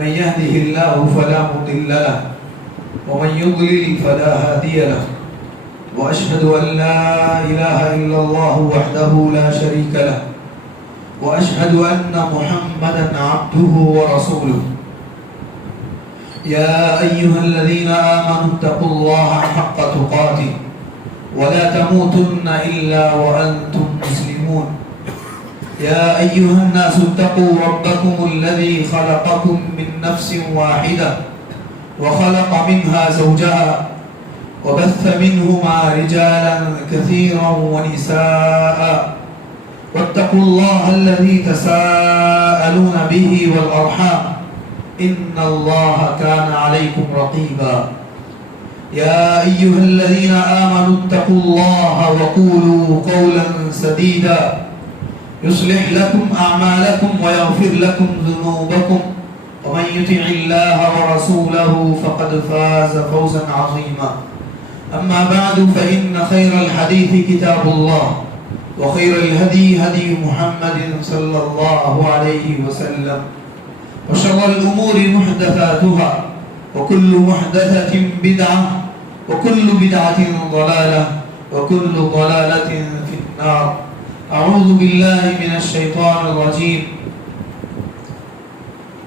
من يهده الله فلا مضل له ومن يضلل فلا هادي له وأشهد أن لا إله إلا الله وحده لا شريك له وأشهد أن محمدا عبده ورسوله يا أيها الذين آمنوا اتقوا الله حق تقاته ولا تموتن إلا وأنتم مسلمون يا أيها الناس اتقوا ربكم الذي خلقكم من نفس واحدة وخلق منها زوجها وبث منهما رجالا كثيرا ونساء واتقوا الله الذي تساءلون به والأرحام إن الله كان عليكم رقيبا يا أيها الذين آمنوا اتقوا الله وقولوا قولا سديدا يصلح لكم أعمالكم ويغفر لكم ذنوبكم ومن يطع الله ورسوله فقد فاز فوزا عظيما أما بعد فإن خير الحديث كتاب الله وخير الهدي هدي محمد صلى الله عليه وسلم وشر الأمور محدثاتها وكل محدثة بدعة وكل بدعة ضلالة وكل ضلالة في النار أعوذ بالله من الشيطان الرجيم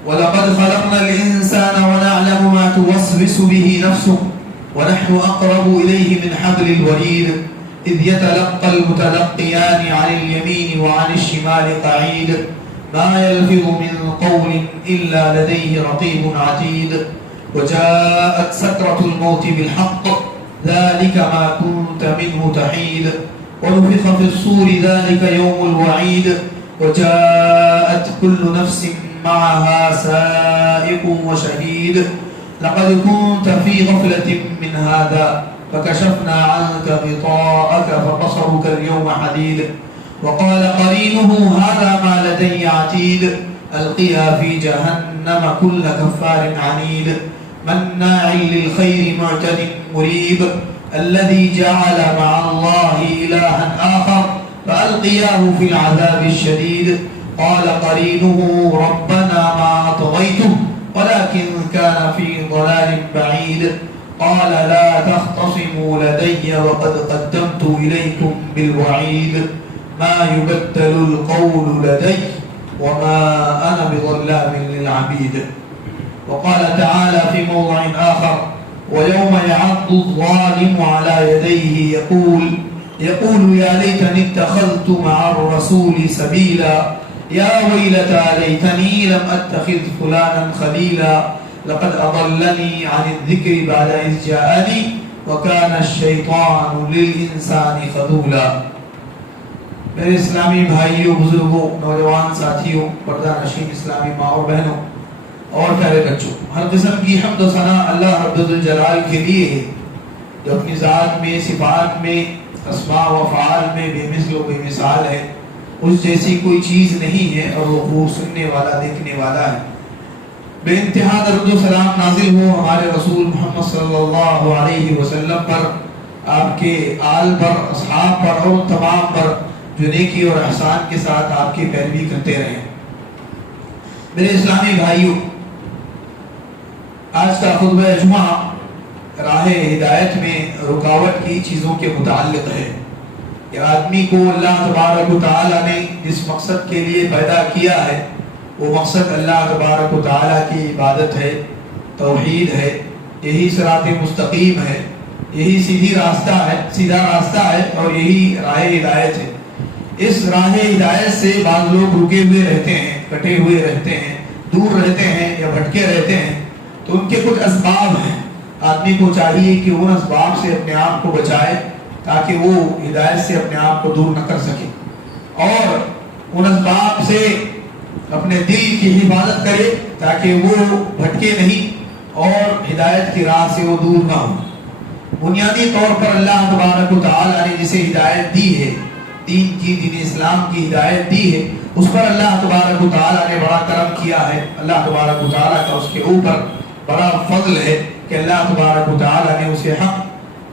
ولقد خلقنا الإنسان ونعلم ما توسوس به نفسه ونحن أقرب إليه من حبل الوريد إذ يتلقى المتلقيان عن اليمين وعن الشمال قعيد ما يلفظ من قول إلا لديه رقيب عتيد وجاءت سكرة الموت بالحق ذلك ما كنت منه تحيد ونفخ في الصور ذلك يوم الوعيد وجاءت كل نفس معها سائق وشهيد لقد كنت في غفلة من هذا فكشفنا عنك غطاءك فبصرك اليوم حديد وقال قرينه هذا ما لدي عتيد ألقيها في جهنم كل كفار عنيد مناع للخير معتد مريب الذي جعل مع الله إلها آخر فألقياه في العذاب الشديد قال قرينه ربنا ما أطغيته ولكن كان في ضلال بعيد قال لا تختصموا لدي وقد قدمت إليكم بالوعيد ما يبدل القول لدي وما أنا بظلام للعبيد وقال تعالى في موضع آخر ويوم يعض الظالم على يديه يقول يا ليتني اتخذت مع الرسول سبيلا يا ويلتى ليتني لم أتخذ فلانا خليلا لقد أضلني عن الذكر بعد إذ جاءني وكان الشيطان للإنسان خذولا میرے اسلامی بھائیوں بزرگوں نوجوان ساتھیوں پردہ نشین اسلامی ماں اور بہنوں اور پیارے بچوں ہر قسم کی حمد و ثنا اللہ رب الجلال کے لیے ہے جو اپنی ذات میں صفات میں اسماء و افعال میں بے مثل و بے مثال ہے اس جیسی کوئی چیز نہیں ہے اور وہ خوب سننے والا دیکھنے والا ہے بے انتہا درود و سلام نازل ہو ہمارے رسول محمد صلی اللہ علیہ وسلم پر آپ کے آل پر اصحاب پر اور تمام پر جو نیکی اور احسان کے ساتھ آپ کی پیروی کرتے رہیں میرے اسلامی بھائیوں آج کا خطبہ جمعہ راہ ہدایت میں رکاوٹ کی چیزوں کے متعلق ہے کہ آدمی کو اللہ تبارک و تعالیٰ نے جس مقصد کے لیے پیدا کیا ہے وہ مقصد اللہ تبارک و تعالیٰ کی عبادت ہے توحید ہے یہی صراط مستقیم ہے یہی سیدھا راستہ ہے اور یہی راہ ہدایت ہے اس راہ ہدایت سے بعض لوگ رکے ہوئے رہتے ہیں کٹے ہوئے رہتے ہیں دور رہتے ہیں یا بھٹکے رہتے ہیں تو ان کے کچھ اسباب ہیں آدمی کو چاہیے کہ ان اسباب سے اپنے آپ کو بچائے تاکہ وہ ہدایت سے اپنے آپ کو دور نہ کر سکے اور ان اسباب سے اپنے دل کی حفاظت کرے تاکہ وہ بھٹکے نہیں اور ہدایت کی راہ سے وہ دور نہ ہو بنیادی طور پر اللہ تبارک و تعالیٰ نے جسے ہدایت دی ہے دین اسلام کی ہدایت دی ہے اس پر اللہ تبارک و تعالیٰ نے بڑا کرم کیا ہے اللہ تبارک و تعالیٰ کا اس کے اوپر بڑا فضل ہے کہ اللہ تبارک و تعالیٰ نے اسے حق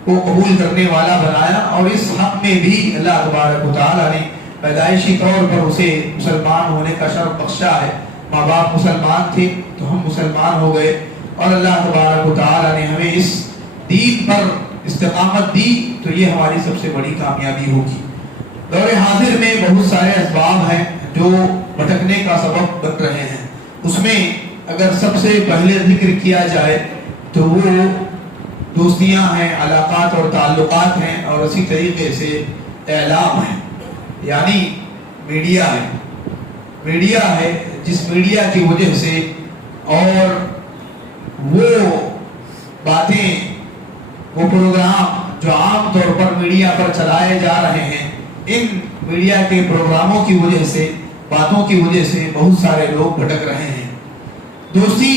کو قبول کرنے والا بنایا اور اس حق میں بھی اللہ تبارک و تعالیٰ نے پیدائشی طور پر اسے مسلمان ہونے کا شرف بخشا ہے ماں باپ مسلمان تھے تو ہم مسلمان ہو گئے، اور اللہ تبارک و تعالیٰ نے ہمیں اس دین پر استقامت دی، تو یہ ہماری سب سے بڑی کامیابی ہوگی۔ دور حاضر میں بہت سارے اسباب ہیں جو بھٹکنے کا سبب بن رہے ہیں، اس میں اگر سب سے پہلے ذکر کیا جائے تو وہ دوستیاں ہیں، علاقات اور تعلقات ہیں، اور اسی طریقے سے اعلام ہے، یعنی میڈیا ہے۔ میڈیا ہے جس میڈیا کی وجہ سے اور وہ باتیں، وہ پروگرام جو عام طور پر میڈیا پر چلائے جا رہے ہیں، ان میڈیا کے پروگراموں کی وجہ سے، باتوں کی وجہ سے بہت سارے لوگ بھٹک رہے ہیں۔ دوستی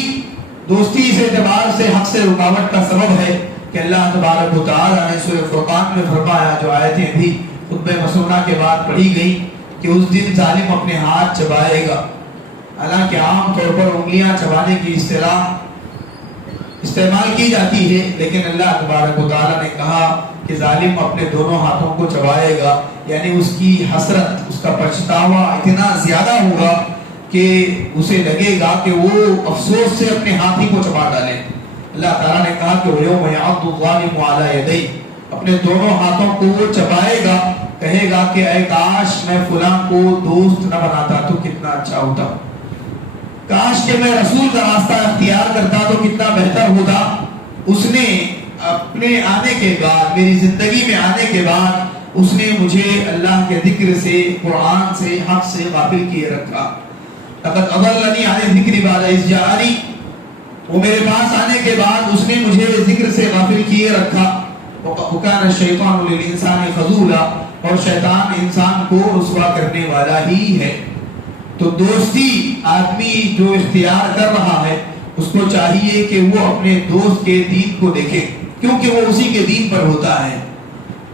اس اعتبار سے حق سے رکاوٹ کا سبب ہے کہ اللہ تبارک و تعالیٰ نے سورہ فرقان میں فرمایا، جو آیتیں بھی خطبہ مسنونہ کے بعد پڑھی گئی، کہ اس دن ظالم اپنے ہاتھ چبائے گا۔ حالانکہ عام طور پر انگلیاں چبانے کی اصطلاح استعمال کی جاتی ہے، لیکن اللہ تبارک و تعالیٰ نے کہا کہ ظالم اپنے دونوں ہاتھوں کو چبائے گا، یعنی اس کی حسرت، اس کا پچھتاوا اتنا زیادہ ہوگا کہ اسے لگے گا کہ وہ افسوس سے اپنے ہاتھی کو چبا ڈالے۔ اللہ تعالیٰ نے کہا کہ وَيَوْمَ يَعَضُّ الظَّالِمُ عَلَى يَدَيْهِ، اپنے دونوں ہاتھوں کو وہ چبائے گا، کہے گا کہ اے کاش میں فلاں کو دوست نہ بناتا تو کتنا اچھا ہوتا، کاش کہ میں رسول کا راستہ اختیار کرتا تو کتنا بہتر ہوتا۔ اس نے اپنے آنے کے بعد، میری زندگی میں آنے کے بعد، اس نے مجھے اللہ کے ذکر سے، قرآن سے، حق سے غافل کیے رکھا۔ لقد اضلنی عن الذکر بعد اذ جاءنی، وہ میرے پاس آنے کے بعد اس نے مجھے ذکر سے غافل کیے رکھا۔ وَكَانَ الشَّيْطَانُ لِلْإِنسَانِ خَذُولًا، اور شیطان انسان کو رسوا کرنے والا ہی ہے۔ تو دوستی آدمی جو اختیار کر رہا ہے، اس کو چاہیے کہ وہ اپنے دوست کے دین کو دیکھے، کیونکہ وہ اسی کے دین پر ہوتا ہے۔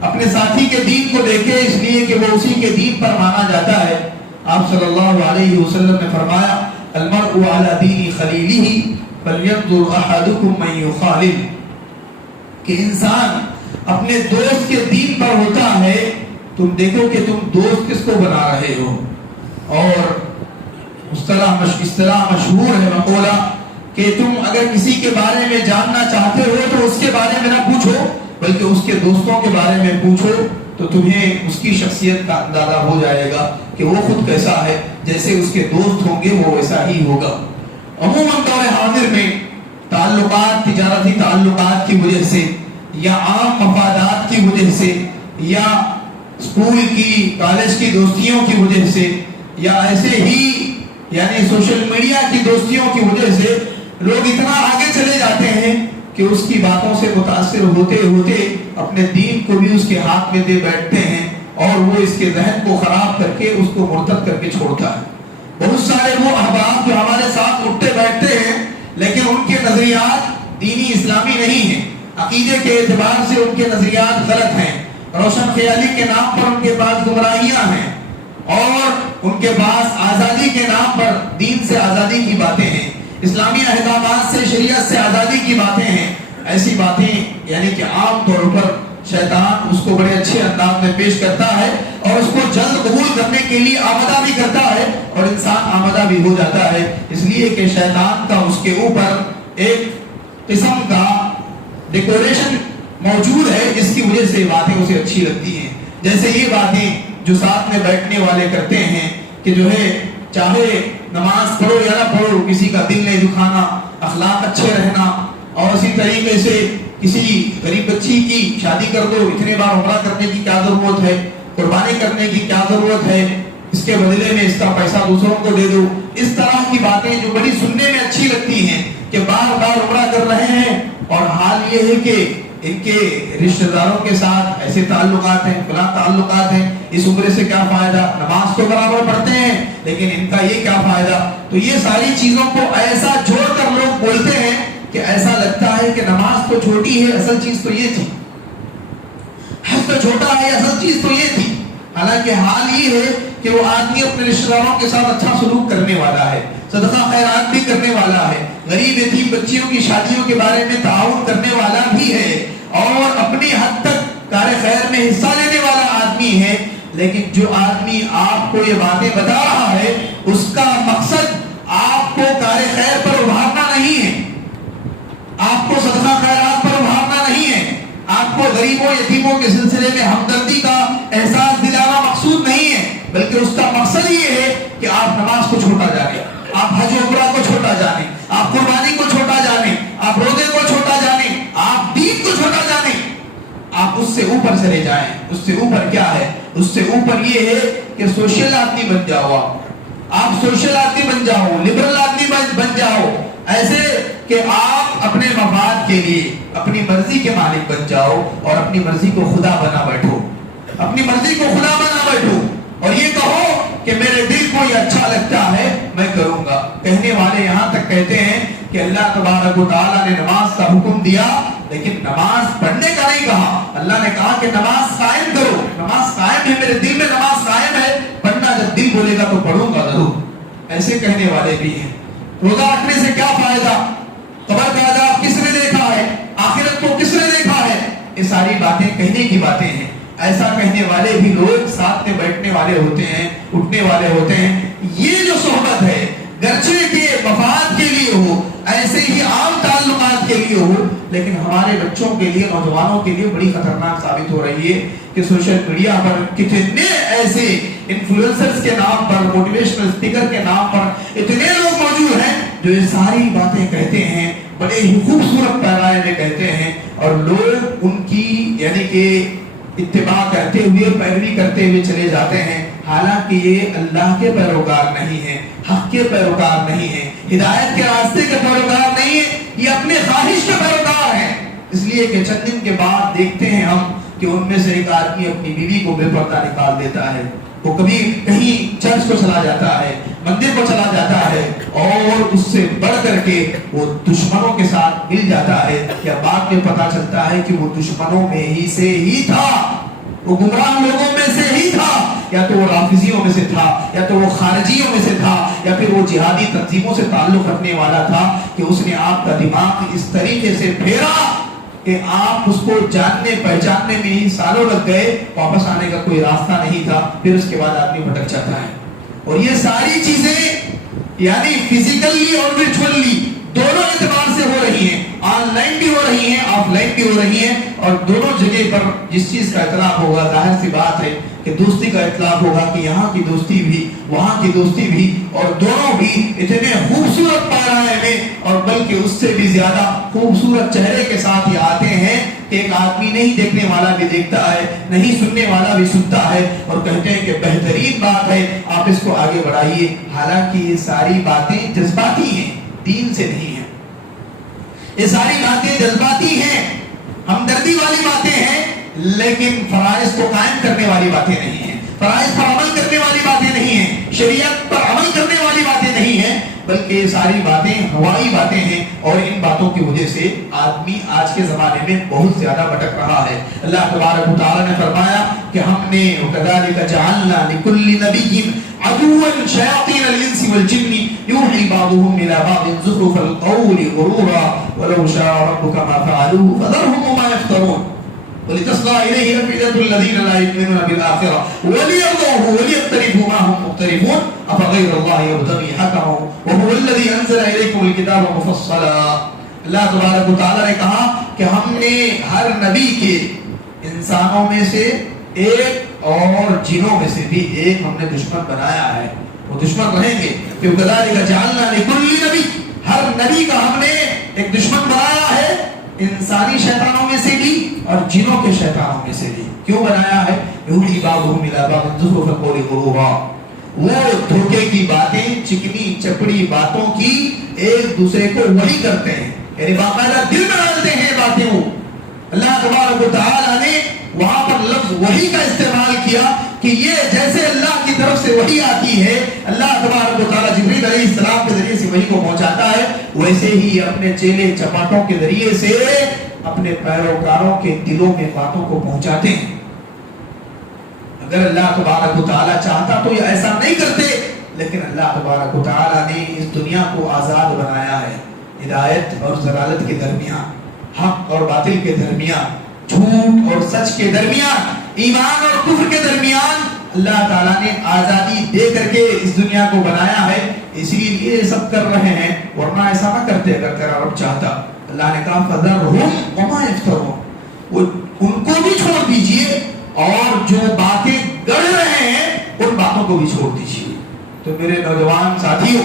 اپنے ساتھی کے دین کو دیکھے اس لیے کہ وہ اسی کے دین پر مانا جاتا ہے۔ آپ صلی اللہ علیہ وسلم نے فرمایا، المرء علی دین خلیلہ فلینظر احدکم من یخالل، کہ انسان اپنے دوست کے دین پر ہوتا ہے، تم دیکھو کہ تم دوست کس کو بنا رہے ہو۔ اور اصطلاح مشہور ہے، مقولہ، کہ تم اگر کسی کے بارے میں جاننا چاہتے ہو تو اس کے بارے میں نہ پوچھو، بلکہ اس کے دوستوں کے بارے میں پوچھو، تو تمہیں اس کی شخصیت کا اندازہ ہو جائے گا کہ وہ خود کیسا ہے، جیسے اس کے دوست ہوں گے وہ ویسا ہی ہوگا۔ عموماً دور حاضر میں تعلقات، تجارتی تعلقات کی وجہ سے، یا عام مفادات کی وجہ سے، یا اسکول کی، کالج کی دوستیوں کی وجہ سے، یا ایسے ہی یعنی سوشل میڈیا کی دوستیوں کی وجہ سے لوگ اتنا آگے چلے جاتے ہیں کہ اس کی باتوں سے متاثر ہوتے ہوتے اپنے دین کو بھی اس کے ہاتھ میں دے بیٹھتے ہیں، اور وہ اس کے ذہن کو خراب کر کے اس کو مرتد کر کے چھوڑتا ہے۔ بہت سارے وہ احباب جو ہمارے ساتھ اٹھتے بیٹھتے ہیں، لیکن ان کے نظریات دینی اسلامی نہیں ہیں، عقیدے کے اعتبار سے ان کے نظریات غلط ہیں، روشن خیالی کے نام پر ان کے پاس گمراہیاں ہیں، اور ان کے پاس آزادی کے نام پر دین سے آزادی کی باتیں ہیں، اسلامی احکامات سے، شریعت سے آزادی کی باتیں ہیں۔ ایسی باتیں یعنی کہ عام طور پر شیطان اس کو بڑے اچھے انداز میں پیش کرتا ہے، اور اس کو جلد قبول کرنے کے لیے آمادہ بھی کرتا ہے، اور انسان آمادہ بھی ہو جاتا ہے، اس لیے کہ شیطان کا اس کے اوپر ایک قسم کا ڈیکوریشن موجود ہے، جس کی وجہ سے باتیں اسے اچھی لگتی ہیں۔ جیسے یہ باتیں جو ساتھ میں بیٹھنے والے کرتے ہیں کہ جو ہے چاہے نماز پڑھو یا نہ پڑھو، کسی کا دل نہیں دکھانا، اخلاق اچھے رہنا، اور اسی طریقے سے کسی غریب بچی کی شادی کر دو، اتنے بار عمرہ کرنے کی کیا ضرورت ہے، قربانی کرنے کی کیا ضرورت ہے، اس کے بدلے میں اس کا پیسہ دوسروں کو دے دو، اس طرح کی باتیں جو بڑی سننے میں اچھی لگتی ہیں کہ بار بار عمرہ کر رہے ہیں، اور حال یہ ہے کہ ان کے رشتہ داروں کے ساتھ ایسے تعلقات ہیں، فلاں تعلقات ہیں، اس عمرے سے کیا فائدہ، نماز تو برابر پڑھتے ہیں لیکن ان کا یہ کیا فائدہ۔ تو یہ ساری چیزوں کو ایسا جوڑ کر لوگ بولتے ہیں کہ ایسا لگتا ہے کہ نماز تو چھوٹی ہے، اصل چیز تو یہ تھی، حج تو چھوٹا ہے، اصل چیز تو یہ تھی۔ حالانکہ حال یہ ہے کہ وہ آدمی اپنے رشتہ داروں کے ساتھ اچھا سلوک کرنے والا ہے، صدقہ خیرات بھی کرنے والا ہے، غریب یتیم بچیوں کی شادیوں کے بارے میں تعاون کرنے والا بھی ہے، اور اپنی حد تک کار خیر میں حصہ لینے والا آدمی ہے، لیکن جو آدمی آپ کو یہ باتیں بتا رہا ہے اس کا مقصد آپ کو کار خیر پر ابھارنا نہیں ہے، آپ کو صدقہ خیرات پر ابھارنا نہیں ہے، آپ کو غریبوں یتیموں کے سلسلے میں ہمدردی کا احساس دلانا مقصود نہیں ہے، بلکہ اس کا مقصد یہ ہے کہ آپ نماز کو چھوٹا جانیں، آپ حج و عمرہ کو چھوٹا جانیں، آپ قربانی کو چھوٹا جانیں، آپ روزے کو چھوٹا جانیں، آپ دین کو چھوٹا جانیں، آپ اس سے اوپر چلے جائیں۔ اس سے اوپر کیا ہے؟ اس سے اوپر یہ ہے کہ سوشل آدمی بن جاؤ، آپ سوشل آدمی بن جاؤ، لبرل آدمی بن جاؤ، ایسے کہ آپ اپنے مفاد کے لیے اپنی مرضی کے مالک بن جاؤ اور اپنی مرضی کو خدا بنا بیٹھو، اپنی مرضی کو خدا بنا بیٹھو اور یہ کہو کہ میرے دل کو یہ اچھا لگتا ہے میں کروں گا۔ کہنے والے یہاں تک کہتے ہیں کہ اللہ تبارک و تعالیٰ نے نماز کا حکم دیا لیکن نماز پڑھنے کا نہیں کہا۔ اللہ نے کہا کہ نماز قائم کرو، نماز قائم ہے، میرے دل میں نماز قائم ہے، پڑھنا جب دل بولے گا تو پڑھوں گا ضرور۔ ایسے کہنے والے بھی ہیں۔ روزہ رکھنے سے کیا فائدہ؟ قبر کا عذاب کس نے دیکھا ہے؟ آخرت کو کس نے دیکھا ہے؟ یہ ساری باتیں کہنے کی باتیں ہیں۔ ایسا کہنے والے بھی لوگ ساتھ میں بیٹھنے والے ہوتے ہیں، اٹھنے والے ہوتے ہیں۔ یہ جو صحبت ہے گرچہ کے مفاد کے لیے ہو، ایسے ہی عام تعلقات کے لیے ہو، لیکن ہمارے بچوں کے لیے، نوجوانوں کے لیے بڑی خطرناک ثابت ہو رہی ہے کہ سوشل میڈیا پر کتنے ایسے انفلوئنسرز کے نام پر، موٹیویشنل اسپیکر کے نام پر اتنے لوگ موجود ہیں جو یہ ساری باتیں کہتے ہیں، بڑے ہی خوبصورت پیرائے میں کہتے ہیں اور لوگ ان کی یعنی کہ اتباع کرتے ہوئے، پیروی کرتے ہوئے چلے جاتے ہیں، حالانکہ یہ اللہ کے پیروکار نہیں ہیں، حق کے پیروکار نہیں ہیں، ہدایت کے راستے کے پیروکار نہیں ہیں، یہ اپنے خواہش کے پیروکار ہیں۔ اس لیے کہ چند دن کے بعد دیکھتے ہیں ہم کہ ان میں سے ایک آدمی اپنی بیوی کو بے پردہ نکال دیتا ہے، وہ کبھی کہیں چرچ کو چلا جاتا ہے، مندر کو چلا جاتا ہے اور اس سے بڑھ کر کے وہ دشمنوں کے ساتھ مل جاتا ہے، یا بعد میں پتا چلتا ہے کہ وہ دشمنوں میں ہی سے ہی تھا، وہ گمراہ لوگوں میں سے ہی تھا، یا تو وہ رافضیوں میں سے تھا، یا تو وہ خارجیوں میں سے تھا، یا پھر وہ جہادی تنظیموں سے تعلق رکھنے والا تھا کہ اس نے آپ کا دماغ اس طریقے سے پھیرا کہ آپ اس کو جاننے پہچاننے میں ہی سالوں لگ گئے، واپس آنے کا کوئی راستہ نہیں تھا، پھر اس کے بعد آدمی بھٹک جاتا ہے۔ اور یہ ساری چیزیں یعنی فزیکلی اور ورچولی دونوں اعتبار سے ہو رہی ہیں، آن لائن بھی ہو رہی ہیں، آف لائن بھی ہو رہی ہیں، اور دونوں جگہ پر جس چیز کا اطلاق ہوگا ظاہر سی بات ہے کہ دوستی کا اطلاق ہوگا کہ یہاں کی دوستی بھی وہاں کی دوستی بھی، اور دونوں بھی اتنے خوبصورت پیرائے میں اور بلکہ اس سے بھی زیادہ خوبصورت چہرے کے ساتھ یہ آتے ہیں کہ ایک آدمی نہیں دیکھنے والا بھی دیکھتا ہے، نہیں سننے والا بھی سنتا ہے اور کہتے ہیں کہ بہترین بات ہے آپ اس کو آگے بڑھائیے، حالانکہ یہ ساری باتیں جذباتی ہیں، دین سے نہیں ہیں۔ یہ ساری باتیں جذباتی ہیں، ہمدردی والی باتیں ہیں، لیکن فرائض کو قائم کرنے والی باتیں نہیں ہیں، فرائض پر عمل کرنے والی باتیں نہیں ہیں، شریعت پر عمل کرنے والی باتیں نہیں ہیں، بلکہ یہ ساری باتیں ہوائی باتیں ہیں، اور ان باتوں کی وجہ سے آدمی آج کے زمانے میں بہت زیادہ بھٹک رہا ہے۔ اللہ تبارک و تعالی نے فرمایا کہ ہم نے وَكَذَلِكَ جَعَلْنَا لِكُلِّ نَبِيٍّ عَدُوًّا شَيَاطِينَ الْإِنسِ وَالْجِنِّ يُوحِي بَعْضُهُمْ إِلَى بَعْضٍ زُخْرُفَ الْقَوْلِ غُرُورًا وَلَوْ شَاءَ رَبُّكَ مَا فَعَلُوهُ فَذَرْهُمْ وَمَا يَفْتَرُونَ وَلِتَصْغَى إِلَيْهِ أَفْئِدَةُ الَّذِينَ لَا يُؤْمِنُونَ بِالْآخِرَةِ وَلِيَرْضَوْهُ وَلِيَقْتَرِفُوا مَا هُمْ مُقْتَرِفُونَ أَفَغَيْرَ اللَّهِ يَبْغِي حَكَمًا وَهُوَ الَّذِي أَنزَلَ إِلَيْكُمُ الْكِتَابَ مُفَصَّلًا۔ اللہ تبارک و تعالی نے کہا کہ ہم نے ہر نبی کے انسانوں میں سے ایک اور جنوں میں سے بھی ایک ہم نے دشمن بنایا ہے، وہ دشمن رہیں گے، کیونکہ ذَلِكَ جَعَلْنَا لِكُلِّ نَبِيٍّ، ہر نبی کا ہم نے ایک دشمن بنایا ہے، انسانی شیطانوں میں سے بھی اور جنوں کے شیطانوں میں سے بھی۔ کیوں بنایا ہے؟ یوحی بعضهم الی بعض زخرف القول غرورا، وہ دھوکے کی باتیں، چکنی چپڑی باتوں کی ایک دوسرے کو وحی کرتے ہیں، یعنی باقاعدہ دل میں ڈالتے ہیں باتیں۔ وہ اللہ تبارک و تعالی نے وہاں پر لفظ وحی کا استعمال کیا کہ یہ جیسے اللہ کی طرف سے وحی آتی ہے، اللہ تبارک و تعالی جبریل علیہ السلام کے ذریعے سے وحی کو پہنچاتا ہے، ویسے ہی اپنے چیلے چپاٹوں کے ذریعے سے اپنے پیروکاروں کے دلوں میں باتوں کو پہنچاتے ہیں۔ اگر اللہ تبارک و تعالی چاہتا تو یہ ایسا نہیں کرتے، لیکن اللہ تبارک و تعالی نے اس دنیا کو آزاد بنایا ہے، ہدایت اور ضلالت کے درمیان، حق اور باطل کے درمیان، جھوٹ اور سچ کے درمیان، ایمان اور کفر کے درمیان اللہ تعالیٰ نے آزادی دے کر کے اس دنیا کو بنایا ہے اس لیے یہ سب کر رہے ہیں، ورنہ ایسا نہ کرتے اگر تیرا رب چاہتا۔ اللہ نے کہا فذرہم وما یفترون، وہ ان کو بھی چھوڑ دیجئے اور جو باتیں گڑھ رہے ہیں ان باتوں کو بھی چھوڑ دیجئے۔ تو میرے نوجوان ساتھیوں،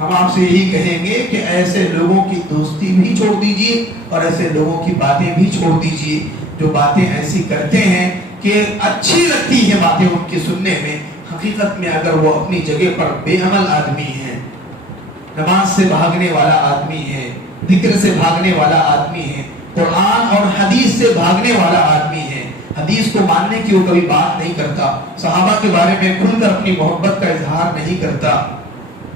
ہم آپ سے یہی کہیں گے کہ ایسے لوگوں کی دوستی بھی چھوڑ دیجئے اور ایسے لوگوں کی باتیں بھی چھوڑ دیجئے جو باتیں ایسی کرتے ہیں کہ اچھی لگتی ہے باتیں ان کی سننے میں، حقیقت میں اگر وہ اپنی جگہ پر بے عمل آدمی ہے، نماز سے بھاگنے والا آدمی ہے، ذکر سے بھاگنے والا آدمی ہے، قرآن اور حدیث سے بھاگنے والا آدمی ہے، حدیث کو ماننے کی وہ کبھی بات نہیں کرتا، صحابہ کے بارے میں کھل کر اپنی محبت کا اظہار نہیں کرتا،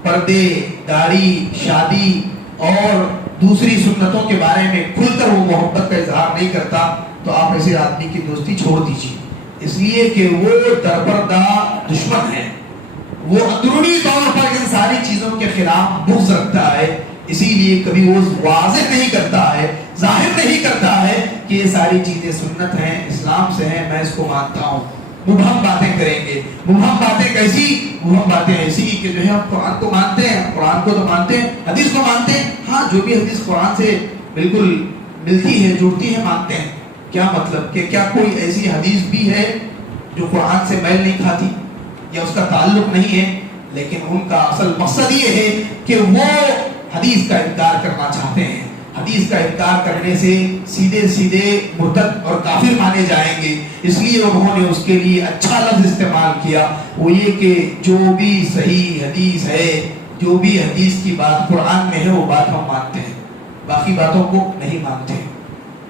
پردے، داڑھی، شادی اور دوسری سنتوں کے بارے میں کھل کر وہ محبت کا اظہار نہیں کرتا، تو آپ ایسے آدمی کی دوستی چھوڑ دیجیے، اس لیے کہ وہ درپردہ دشمن ہے، وہ اندرونی طور پر ان ساری چیزوں کے خلاف بغض رکھتا ہے، اسی لیے کبھی وہ واضح نہیں کرتا ہے، ظاہر نہیں کرتا ہے کہ یہ ساری چیزیں سنت ہیں، اسلام سے ہیں، میں اس کو مانتا ہوں۔ مبہم باتیں کریں گے، مبہم باتیں کیسی؟ مبہم باتیں ایسی کہ جو ہے ہم قرآن کو مانتے ہیں، قرآن کو تو مانتے ہیں، حدیث کو مانتے ہیں، ہاں جو بھی حدیث قرآن سے بالکل ملتی ہے، جڑتی ہے، مانتے ہیں۔ کیا مطلب کہ کیا کوئی ایسی حدیث بھی ہے جو قرآن سے میل نہیں کھاتی یا اس کا تعلق نہیں ہے؟ لیکن ان کا اصل مقصد یہ ہے کہ وہ حدیث کا انکار کرنا چاہتے ہیں، حدیث کا انکار کرنے سے سیدھے سیدھے مرتد اور کافر مانے جائیں گے، اس لیے انہوں نے اس کے لیے اچھا لفظ استعمال کیا، وہ یہ کہ جو بھی صحیح حدیث ہے، جو بھی حدیث کی بات قرآن میں ہے وہ بات ہم مانتے ہیں، باقی باتوں کو نہیں مانتے۔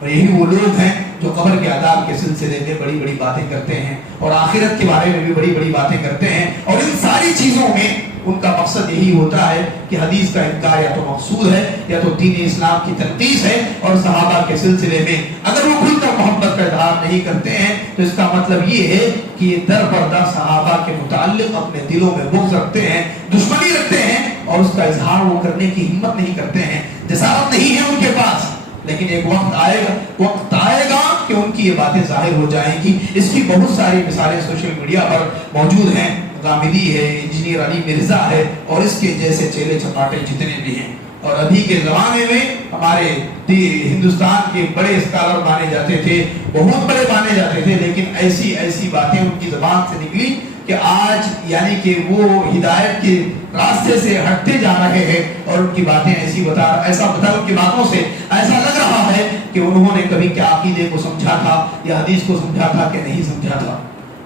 اور یہی وہ لوگ ہیں جو قبر کے عذاب کے سلسلے میں بڑی بڑی باتیں کرتے ہیں اور آخرت کے بارے میں بھی بڑی بڑی باتیں کرتے ہیں، اور ان ساری چیزوں میں ان کا مقصد یہی ہوتا ہے کہ حدیث کا انکار یا تو مقصود ہے یا تو دین اسلام کی تنقیص ہے، اور صحابہ کے سلسلے میں اگر وہ کھل کر محبت کا اظہار نہیں کرتے ہیں تو اس کا مطلب یہ ہے کہ یہ درپردہ صحابہ کے متعلق اپنے دلوں میں بغض رکھتے ہیں، دشمنی رکھتے ہیں، اور اس کا اظہار وہ کرنے کی ہمت نہیں کرتے ہیں، جسارت نہیں ہے ان کے پاس۔ لیکن ایک وقت آئے گا کہ ان کی یہ باتیں ظاہر ہو جائیں گی۔ اس کی بہت ساری مثالیں سوشل میڈیا پر موجود ہیں، غامدی ہے، انجینئر علی مرزا ہے، اور اس کے جیسے چیلے چپاٹے جتنے بھی ہیں۔ اور ابھی کے زمانے میں ہمارے ہندوستان کے بڑے اسکالر مانے جاتے تھے، بہت بڑے مانے جاتے تھے، لیکن ایسی باتیں ان کی زبان سے نکلی کہ آج یعنی کہ وہ ہدایت کے راستے سے ہٹتے جا رہے ہیں، اور ان کی باتیں ایسا ان کی باتوں سے ایسا لگ رہا ہے کہ انہوں نے کبھی کیا عقیدے کو سمجھا تھا یا حدیث کو سمجھا تھا کہ نہیں سمجھا تھا۔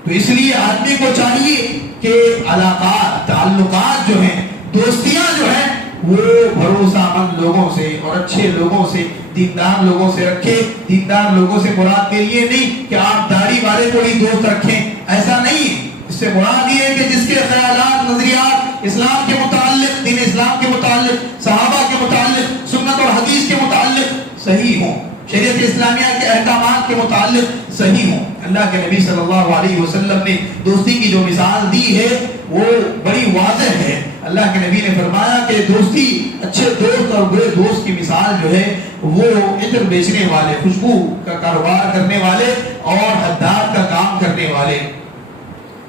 تو اس لیے آدمی کو چاہیے کہ علاقات، تعلقات جو ہیں، دوستیاں جو ہیں، وہ بھروسہ مند لوگوں سے اور اچھے لوگوں سے، دیندار لوگوں سے رکھے۔ دیندار لوگوں سے مراد کے لیے نہیں کہ آپ داڑھی والے کو ہی دوست رکھیں، ایسا نہیں۔ اس سے مراد یہ ہے کہ جس کے خیالات، نظریات اسلام کے متعلق، دین اسلام کے متعلق، صحابہ کے متعلق، سنت اور حدیث کے متعلق صحیح ہوں، شریعت اسلامیہ کے احکامات کے متعلق صحیح ہوں۔ اللہ کے نبی صلی اللہ علیہ وسلم نے دوستی کی جو مثال دی ہے وہ بڑی واضح ہے۔ اللہ کے نبی نے فرمایا کہ دوستی، اچھے دوست اور برے دوست کی مثال جو ہے وہ عطر بیچنے والے، خوشبو کا کاروبار کرنے والے اور حداد کا کام کرنے والے،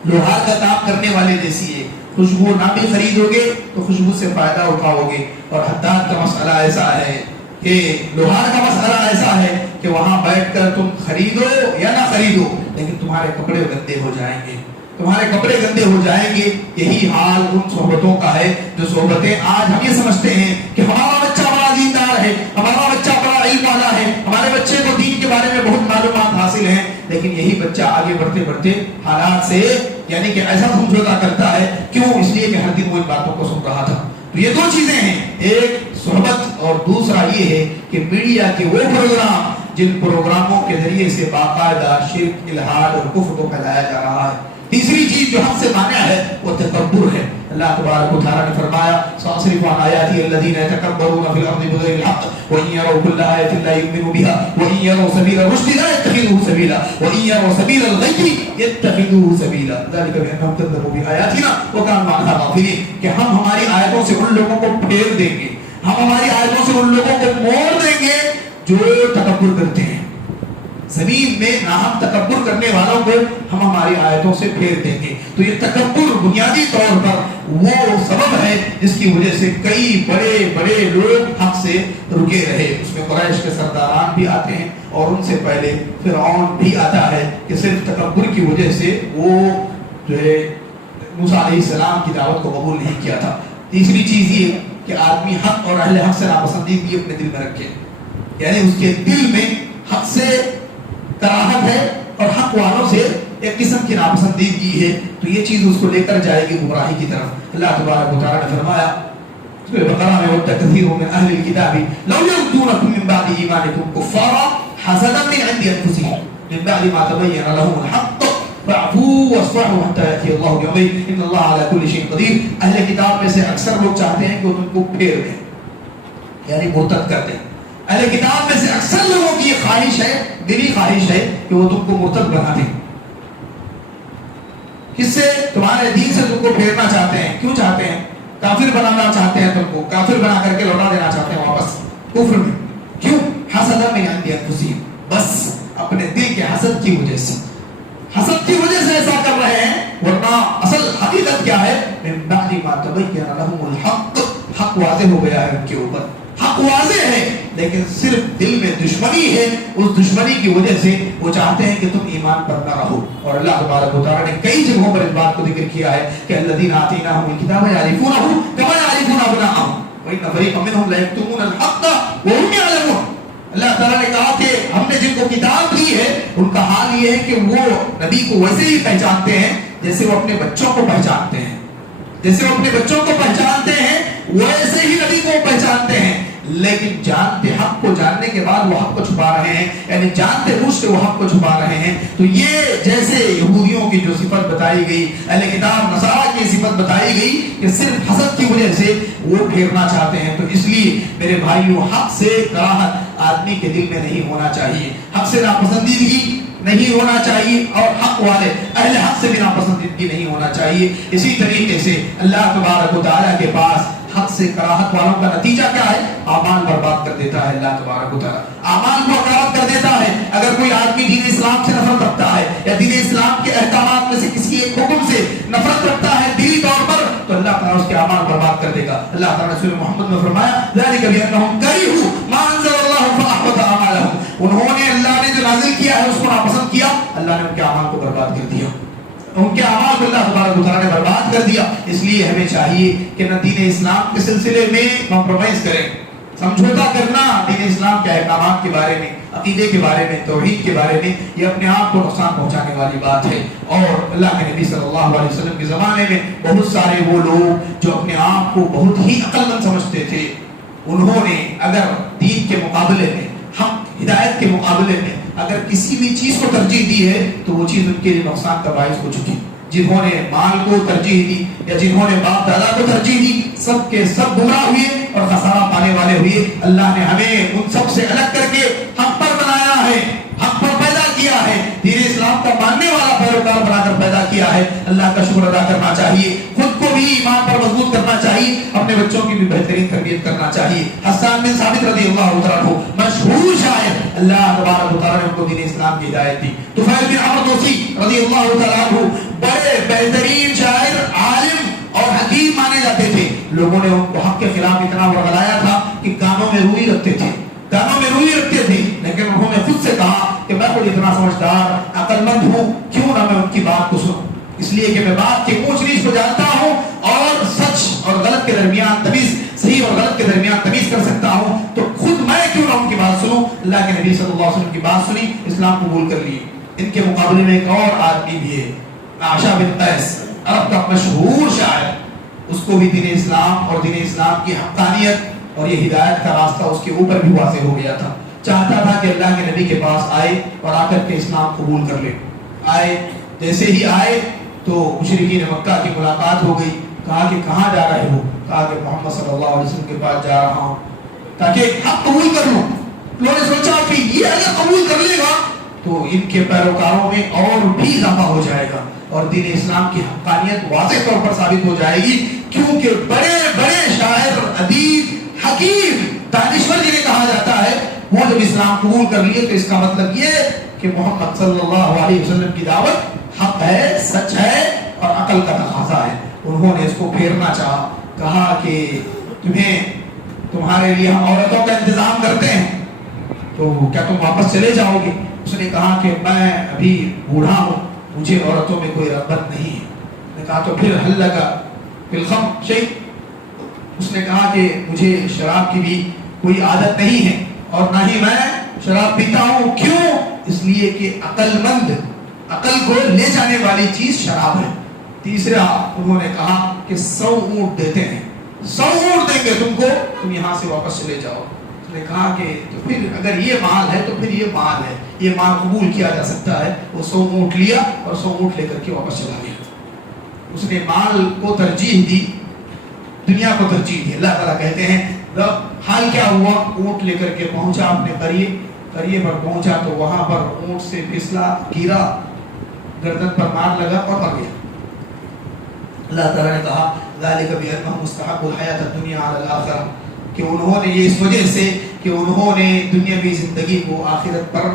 لوہار کا کام کرنے والے جیسی ہے۔ خوشبو نہ بھی خریدو گے تو خوشبو سے فائدہ اٹھاؤ گے، اور حداد کا مسئلہ ایسا ہے کہ لوہار کا مسئلہ ایسا ہے کہ وہاں بیٹھ کر تم خریدو یا نہ خریدو لیکن تمہارے کپڑے گندے ہو جائیں گے، تمہارے کپڑے گندے ہو جائیں گے۔ یہی حال ان صحبتوں کا ہے جو صحبتیں آج ہم یہ سمجھتے ہیں کہ ہمارا بچہ بڑا دیندار ہے، ہمارا بچہ بڑا علم والا ہے، ہمارے بچے کو دین کے بارے میں بہت معلومات حاصل ہیں، لیکن یہی بچہ آگے بڑھتے بڑھتے حالات سے یعنی کہ ایسا سمجھوتا کرتا ہے، کیوں؟ اس لیے کہ ہر دن وہ ان باتوں کو سن رہا تھا۔ تو یہ دو چیزیں ہیں، ایک صحبت اور دوسرا یہ ہے کہ میڈیا کے وہ پروگرام جن پروگراموں کے ذریعے سے باقاعدہ شرک، الحاد اور کفر کو پھیلایا جا رہا ہے۔ تیسری چیز جو ہم سے مانع ہے وہ تکبر ہے۔ اللہ تبارک و تعالیٰ نے فرمایا سأصرف عن آیاتی الذین یتکبرون فی الارض بغیر الحق وإن يروا كل آیة لا یؤمنوا بها وإن يروا سبیل الرشد لا يتخذوه سبیلا وإن يروا سبیل الغی يتخذوه سبیلا ذلك بأنهم كذبوا بآیاتنا وكانوا عنها غافلین، کہ ہم ہماری آیتوں سے ان لوگوں کو پھیر دیں گے، ہم ہماری آیتوں سے ان لوگوں کو موڑ دیں گے جو تکبر کرتے ہیں، زمین میں ناحق تکبر کرنے والوں کو ہم ہماری آیتوں سے پھیر دیں گے. تو یہ تکبر بنیادی طور پر وہ سبب ہے جس کی وجہ سے کئی بڑے بڑے لوگ حق سے رکے رہے. اس میں قریش کے سرداران بھی آتے ہیں اور ان سے پہلے فرعون بھی آتا ہے کہ صرف تکبر کی وجہ سے وہ جو ہے موسیٰ علیہ السلام کی دعوت کو قبول نہیں کیا تھا. تیسری چیز یہ کہ آدمی حق اور اہل حق سے ناپسندیدگی اپنے دل میں رکھے، یعنی اس کے دل میں حق سے کراہت ہے اور حق والوں سے ایک قسم کی ناپسندیدگی ہے، تو یہ چیز اس کو لے کر جائے گی گمراہی کی طرف. اللہ تبارک و تعالیٰ نے فرمایا سورہ بقرہ میں وَدَّ كَثِيرٌ مِّنْ أَهْلِ الْكِتَابِ لَوْ يَرُدُّونَكُم مِّن بَعْدِ إِيمَانِكُمْ كُفَّارًا حَسَدًا مِّنْ عِندِ أَنفُسِهِم مِّن بَعْدِ مَا تَبَيَّنَ لَهُمُ الْحَقُّ فَاعْفُوا وَاصْفَحُوا حَتَّىٰ يَأْتِيَ اللَّهُ بِأَمْرِهِ إِنَّ اللَّهَ عَلَىٰ كُلِّ شَيْءٍ قَدِيرٌ. اہل کتاب میں سے اکثر لوگ چاہتے ہیں کہ وہ تم کو پھیر دیں، یعنی مرتد کر دیں. اہل کتاب میں سے اکثر لوگوں کی یہ خواہش ہے، دلی خواہش ہے کہ وہ تم کو مرتد بنا دیں. کس سے؟ تمہارے دین سے تم کو پھیرنا چاہتے ہیں. کیوں چاہتے ہیں؟ کافر بنانا چاہتے ہیں، تم کو کافر بنا کر کے لوٹا دینا چاہتے ہیں واپس کفر میں. کیوں؟ حسد من عند انفسهم، بس اپنے دل کے حسد کی وجہ سے، حسد کی وجہ سے ایسا کر رہے ہیں. ورنہ اصل حقیقت کیا ہے؟ من بعد ما تبین لهم الحق، حق واضح ہو گیا ہے ان کے اوپر، حق واضح ہے، لیکن صرف دل میں دشمنی ہے. اس دشمنی کی وجہ سے وہ چاہتے ہیں کہ تم ایمان پر نہ رہو. اور اللہ تبارک و تعالیٰ نے کئی جگہوں پر اس بات کو ذکر کیا ہے کہ الذین آتیناہم الکتاب یعرفونہ کما یعرفون ابناءہم وان فریقا منہم لیکتمون الحق وہم یعلمون. اللہ تعالیٰ نے کہا کہ ہم نے جن کو کتاب دی ہے ان کا حال یہ ہے کہ وہ نبی کو ویسے ہی پہچانتے ہیں جیسے وہ اپنے بچوں کو پہچانتے ہیں، جیسے وہ اپنے بچوں کو پہچانتے ہیں ویسے ہی نبی کو پہچانتے ہیں. لیکن جانتے حق کو جاننے کے بعد وہ حق کو چھپا رہے ہیں، یعنی جانتے بوجھتے وہ حق کو چھپا رہے ہیں. تو یہ جیسے یہودیوں کی جو صفت بتائی گئی، اہل کتاب نصارہ کی صفت بتائی گئی کہ صرف حسد کی وجہ سے وہ پھیرنا چاہتے ہیں. تو اس لیے میرے بھائیوں، حق سے کراہت آدمی کے دل میں نہیں ہونا چاہیے، حق سے ناپسندیدگی نہیں ہونا چاہیے، اور حق والے اہل حق سے بھی ناپسندیدگی نہیں ہونا چاہیے. اسی طریقے سے اللہ تبارک و تعالیٰ کے پاس حق سے کراہت والوں کا نتیجہ کیا ہے؟ اعمال برباد کر دیتا ہے. اللہ تبارک و تعالیٰ اعمال کو برباد کر دیتا ہے. اگر کوئی آدمی دین اسلام سے نفرت رکھتا ہے یا دین اسلام کے احکامات میں سے کسی ایک حکم سے نفرت رکھتا ہے دلی طور پر، تو اللہ تعالیٰ اس کے اعمال برباد کر دے گا. اللہ تعالیٰ نے سورہ محمد میں فرمایا ذالک بأنہم کریہوا ما انزل اللہ فأحبط اعمالہم، انہوں نے اللہ نے جو نازل کیا ہے اس کو ناپسند کیا، اللہ نے ان کے اعمال کو برباد کر دیا، ان کے اعمال کو اللہ تبارک و تعالیٰ نے برباد کر دیا. اس لیے ہمیں چاہیے کہ نہ دین اسلام کے سلسلے میں کمپرومائز کریں، سمجھوتا کرنا دین اسلام کے احکامات کے بارے میں، عقیدے کے بارے میں، توحید کے بارے میں، یہ اپنے آپ کو نقصان پہنچانے والی بات ہے. اور اللہ کے نبی صلی اللہ علیہ وسلم کے زمانے میں بہت سارے وہ لوگ جو اپنے آپ کو بہت ہی عقل مند سمجھتے تھے، انہوں نے اگر دین کے مقابلے میں، حق ہدایت کے مقابلے میں اگر کسی بھی چیز کو ترجیح دی ہے تو وہ چیز ان کے لیے نقصان کا باعث ہو چکی. جنہوں نے مال کو ترجیح دی یا جنہوں نے باپ دادا کو ترجیح دی، سب کے سب گمراہ ہوئے اور خسارہ پانے والے ہوئے. اللہ نے ہمیں ان سب سے الگ کر کے حق پر بنایا ہے، حق پر پیدا کیا ہے، دین اسلام کا ماننے والا پیروکار بنا کر پیدا کیا ہے. اللہ کا شکر ادا کرنا چاہیے، خود کو بھی ایمان پر مضبوط کرنا چاہیے، اپنے بچوں کی بھی بہترین تربیت کرنا چاہیے. حسان بن ثابت رضی اللہ تعالیٰ عنہ مشہور شاعر، اللہ تبارک و تعالیٰ نے ان کو دین اسلام کی ہدایت دی. طفیل بن عمرو دوسی رضی اللہ تعالیٰ عنہ بڑے بہترین شاعر، عالم اور حکیم مانے جاتے تھے. لوگوں نے ان کو حق کے خلاف اتنا ورغلایا تھا کہ کانوں میں روئی رکھتے تھے، کانوں میں روئی رکھتے تھے. لیکن انہوں نے خود سے کہا کہ میں خود اتنا سمجھدار عقل مند ہوں، کیوں نہ میں ان کی بات کو سنوں، اس لیے کہ میں بات کے اونچ نیچ کو جانتا ہوں اور سچ اور غلط کے درمیان تمیز، صحیح اور غلط کے درمیان تمیز کر سکتا ہوں. تو خود میں کیوں نہ ان کی بات سنوں. اللہ کے نبی صلی اللہ علیہ وسلم کی بات سنی، اسلام قبول کر لی. ان کے مقابلے میں ایک اور آدمی بھی ہے، عائشہ بن قیس، عرب کا مشہور شاعر. اس کو بھی دین اسلام اور دین اسلام کی حقانیت اور یہ ہدایت کا راستہ اس کے اوپر بھی واضح ہو گیا تھا. چاہتا تھا کہ اللہ کے نبی کے پاس آئے اور آ کر کے اسلام قبول کر لے. آئے، جیسے ہی آئے تو مشرکین مکہ کی ملاقات ہو گئی. کہا کہ کہاں جا رہے ہو؟ کہا کہ محمد صلی اللہ علیہ وسلم کے پاس جا رہا ہوں تاکہ حق قبول کر لوں. انہوں نے سوچا کہ یہ اگر قبول کر لے گا تو ان کے پیروکاروں میں اور بھی اضافہ ہو جائے گا اور دین اسلام کی حقانیت واضح طور پر ثابت ہو جائے گی. کیونکہ بڑے بڑے شاعر، ادیب، حکیم، دانشور جنہیں کہا جاتا ہے، وہ جب اسلام قبول کر لیے تو اس کا مطلب یہ کہ محمد صلی اللہ علیہ وسلم کی دعوت حق ہے، سچ ہے اور عقل کا تقاضا ہے۔ انہوں نے اس کو پھیرنا چاہا، کہا کہ تمہارے لیے ہم عورتوں کا انتظام کرتے ہیں تو کیا تم واپس چلے جاؤ گے؟ اس نے کہا کہ میں ابھی بوڑھا ہوں، مجھے عورتوں میں کوئی رغبت نہیں ہے۔ نے کہا تو پھر حل لگا بالخم شیء، اس نے کہا کہ مجھے شراب کی بھی کوئی عادت نہیں ہے اور نہ ہی میں شراب پیتا ہوں۔ کیوں؟ اس لیے کہ عقل مند، عقل کو لے جانے والی چیز شراب ہے۔ تیسرا انہوں نے کہا کہ 100 اونٹ دیتے ہیں، 100 اونٹ دیں گے تم کو، تم یہاں سے واپس چلے جاؤ۔ اس نے کہا کہ تو پھر اگر یہ مال ہے تو پھر یہ مال ہے، یہ مال قبول کیا جا سکتا ہے۔ وہ 100 اونٹ لیا اور 100 اونٹ لے کر کے واپس چلا گیا۔ اس نے مال کو ترجیح دی، دنیا کو ترجیح دی۔ اللہ تعالیٰ کہتے ہیں حال کیا ہوا؟ اونٹ لے کر کے پہنچا اپنے قریے پر پہنچا تو وہاں پر اونٹ سے پھسلا، گرا، گردن پر مار لگا اور مر گیا۔ اللہ تعالیٰ نے کہا ذالک بأنہم مستحب الحیات الدنیا علی الآخرہ، کہ انہوں نے یہ اس وجہ سے کہ انہوں نے دنیاوی زندگی کو آخرت پر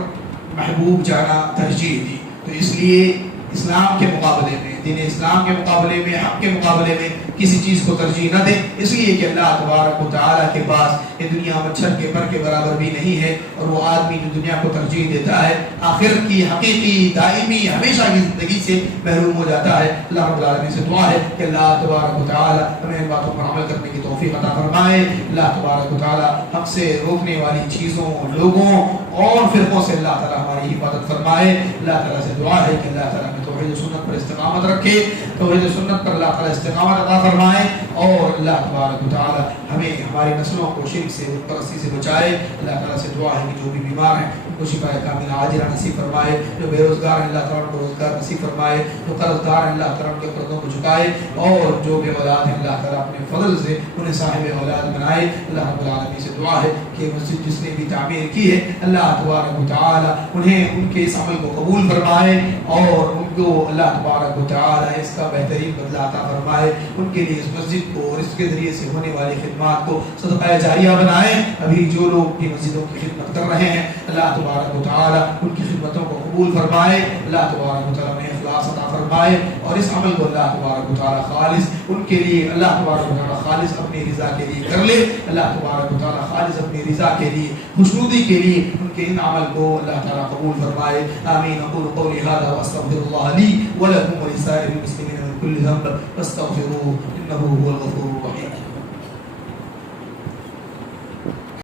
محبوب جانا، ترجیح دی۔ تو اس لیے اسلام کے مقابلے میں، دین اسلام کے مقابلے میں، حق کے مقابلے میں کسی چیز کو ترجیح نہ دیں، اس لیے کہ اللہ تبارک و تعالیٰ کے پاس یہ دنیا مچھر کے پر کے برابر بھی نہیں ہے، اور وہ آدمی جو دنیا کو ترجیح دیتا ہے آخرت کی حقیقی دائمی ہمیشہ کی زندگی سے محروم ہو جاتا ہے۔ اللہ رب العالمین سے دعا ہے کہ اللہ تبارک و تعالیٰ ہمیں ان باتوں پر عمل کرنے کی توفیق عطا فرمائے۔ اللہ تبارک و تعالیٰ حق سے روکنے والی چیزوں، لوگوں اور فرقوں سے اللہ تعالیٰ ہماری حفاظت فرمائے۔ اللہ تعالیٰ سے دعا ہے کہ اللہ تعالیٰ ہمیں توحید و سنت پر استقامت رکھے، توحید و سنت پر اللہ تعالیٰ استقامت عطا فرمائے، اور اللہ تبارک و تعالیٰ ہمیں ہماری نسلوں کو شرک سے، بت پرستی سے بچائے۔ اللہ تعالیٰ سے دعا ہے کہ جو بھی بیمار ہیں ان کو شفا کاملہ عاجلہ نصیب فرمائے، جو بے روزگار ہیں اللہ تعالیٰ ان کو روزگار نصیب فرمائے، جو قرض دار ہیں اللہ تعالیٰ ان کے قرضوں کو چکائے، اور جو بے اولاد ہیں اللہ تعالیٰ اپنے فضل سے انہیں صاحب اولاد بنائے۔ اللہ رب العالمین سے دعا ہے کہ مسجد جس نے بھی تعمیر کی ہے اللہ تبارک و تعالیٰ انہیں ان کے اس عمل کو قبول فرمائے، اور ان کو اللہ تبارک و تعالیٰ اس کا بہترین بدلہ عطا فرمائے، ان کے لیے اس مسجد کو اور اس کے ذریعے سے ہونے والی خدمات کو صدقہ جاریہ بنائے۔ ابھی جو لوگ بھی مسجدوں کی خدمت کر رہے ہیں اللہ تبارک و تعالیٰ ان کی خدمتوں کو قبول فرمائے، اللہ تبارک و تعالیٰ انہیں اخلاص عطا فرمائے، اور اس عمل کو اللہ تبارک و تعالیٰ خالص ان کے لیے، اللہ تبارک و تعالیٰ خالص اپنی رضا کے لیے کر لے، اللہ تبارک و تعالیٰ خالص اپنی رضا کے لیے، خوشنودی کے لیے ان کے ان عمل کو اللہ تعالیٰ قبول فرمائے۔ آمین۔ اقول قولی هذا واستغفر الله لي ولكم ولسائر المسلمين من كل ذنب فاستغفروه انه هو الغفور الرحيم۔